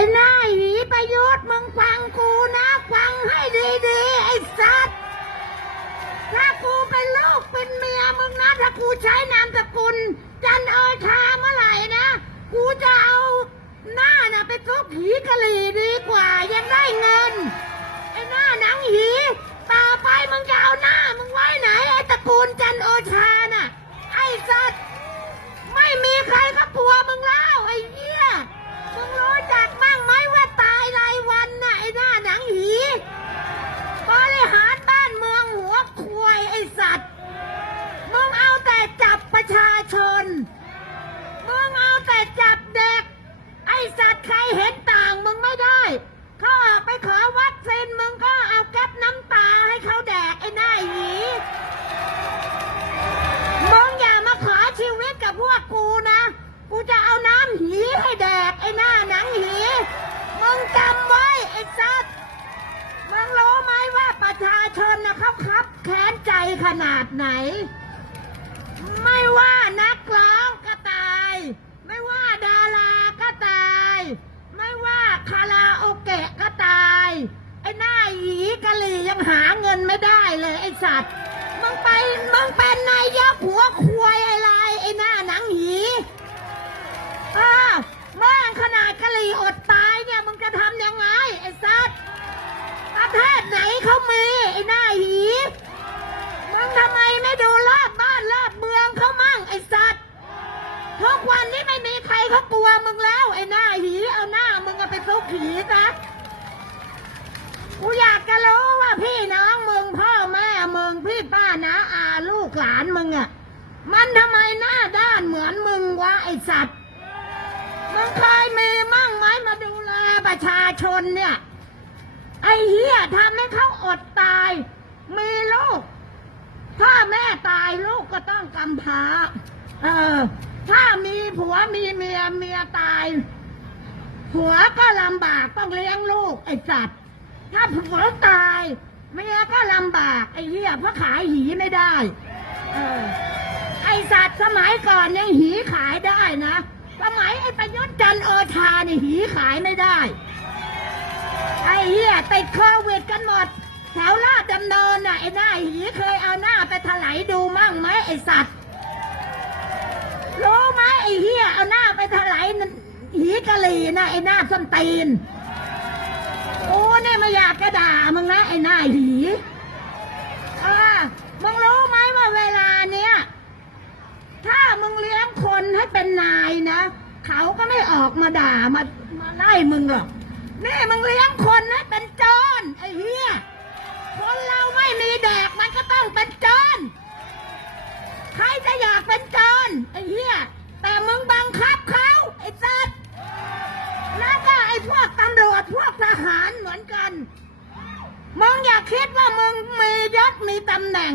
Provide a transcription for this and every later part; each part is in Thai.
อ้หน้าหีประยุทธ์มึงฟังกูนะฟังให้ดีๆไอ้สัตว์ถ้ากูเป็นลูกเป็นเมียมึงนะถ้ากูใช้นามสกุล จันเอชาเมื่อไหร่นะ กูจะเอาหน้าน่ะไปซุกผีกะหรี่ดีกว่ายังได้เงินไอ้หน้าหนังหีต่อไปมึงจะเอาหน้ามึงไว้ไหนไอ้ตระกูลจันโอชาน่ะไอ้สัตว์ไม่มีใครก็กลัวมึงแล้วไอ้ มึงรู้จักบ้างไหมว่าตายรายวันน่ะไอ้หน้าหนังหีบริหารบ้านเมืองหัวควายไอ้สัตว์ มึงเอาแต่จับประชาชน มึงเอาแต่จับเด็ก ไอ้สัตว์ใครเห็นต่างมึงไม่ได้เขาออกไปขอวัคซีนมึงก็เอาแก๊ปน้ำตาให้เขาแดกไอ้หน้าหยีมึงอย่ามาขอชีวิตกับพวกกูนะ กูจะเอาน้ำหีให้แดกไอ้หน้าหนังหี มึงจำไว้ไอ้สัตว์ มึงรู้ไหมว่าประชาชนนะเขาคับแค้นใจขนาด ไหน ไม่ว่านักร้องก็ตาย ไม่ว่าดาราก็ตาย ไม่ว่าคาราโอเกะก็ตาย ไอ้หน้าหยีกะหลี่ยังหาเงินไม่ได้เลยไอ้สัตว์มึงไปมึงเป็นนายกหัวควายอะไรไอ้หน้าหนังหยีเออแม่งขนาดกะหลี่อดตายเนี่ยมึงจะทำยังไงไอ้สัตว์ ประเทศไหนเขามีไอ้หน้าหยีมึงทำไมไม่ดูรอบบ้านรอบเมืองเขามั่งไอ้สัตว์ ทุกวันนี้ไม่มีใครเขากลัวมึงแล้วไอ้หน้าหีเอาหน้ามึงเอาไปซุก ผีซะกูอยากจะรู้ว่าพี่น้องมึงพ่อแม่มึงพี่ป้านะอาลูกหลานมึงอะมันทำไมหน้าด้านเหมือนมึงวะไอสัตว์ มึงเคยมีมั่งไหมมาดูแลประชาชนเนี่ย ไอเหี้ยทำให้เขาอดตาย มีลูกพ่อแม่ตายลูกก็ต้องกำพร้า เออ ถ้ามีผัวมีเมียเมียตาย ผัวก็ลำบากต้องเลี้ยงลูกไอ้สัตว์ ถ้าผัวตายเมียก็ลำบากไอ้เหี้ยเพราะขายหีไม่ได้ เออ ไอ้สัตว์สมัยก่อนยังหีขายได้นะ สมัยไอ้ประยุทธ์จันโอชาเนี่ยหีขายไม่ได้ ไอ้เหี้ยติดโควิดกันหมดแถวลาดดำเนินน่ะไอ้หน้าหีเคยเอาหน้าไปถลายดูมั่งไหมไอ้สัตว์ รู้ไหมไอ้เหี้ยเอาหน้าไปถลาย หีกะหรี่นะไอ้หน้าส้นตีน โอ้เนี่ยไม่อยากจะด่ามึงนะไอ้หน้าหีเออมึงรู้ไหมว่าเวลาเนี้ยถ้ามึงเลี้ยงคนให้เป็นนายนะเขาก็ไม่ออกมาด่ามามาไล่มึงหรอกนี่มึงเลี้ยงคนให้เป็นโจรไอ้เหี้ยคนเราไม่มีแดกมันก็ต้องเป็นโจรใครจะอยากเป็นโจรไอ้เหี้ยแต่มึงบังคับเขา คิดว่ามึงมียศมีตำแหน่ง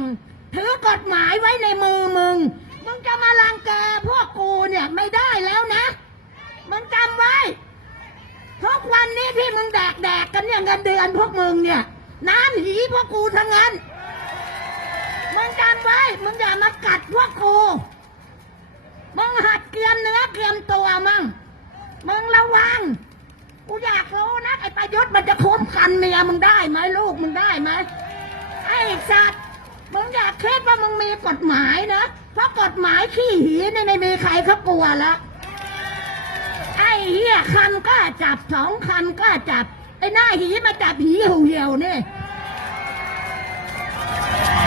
ถือกฎหมายไว้ในมือมึง มึงจะมาลังแกพวกกูเนี่ยไม่ได้แล้วนะ มึงจำไว้ ทุกวันนี้ที่มึงแดกแดกกันเนี่ยเงินเดือนพวกมึงเนี่ย น้ำหีพวกกูทั้งนั้น มึงจำไว้ มึงอย่ามากัดพวกกู มึงหัดเกรียมเนื้อเกรียมตัวมั่งมึงระวัง กูอยากรู้นะไอ้ประยุทธ์มันจะคุ้มกันเมียมึงได้ไหมลูกมึงได้ไหมไอ้สัตว์มึงอยากคิดว่ามึงมีกฎหมายนะเพราะกฎหมายขี้หีนี่ไม่มีใครเขากลัวละไอ้เหี้ยคันก็จับสองคันก็จับไอ้หน้าหีมาจับหีเหี่ยวเนี่ย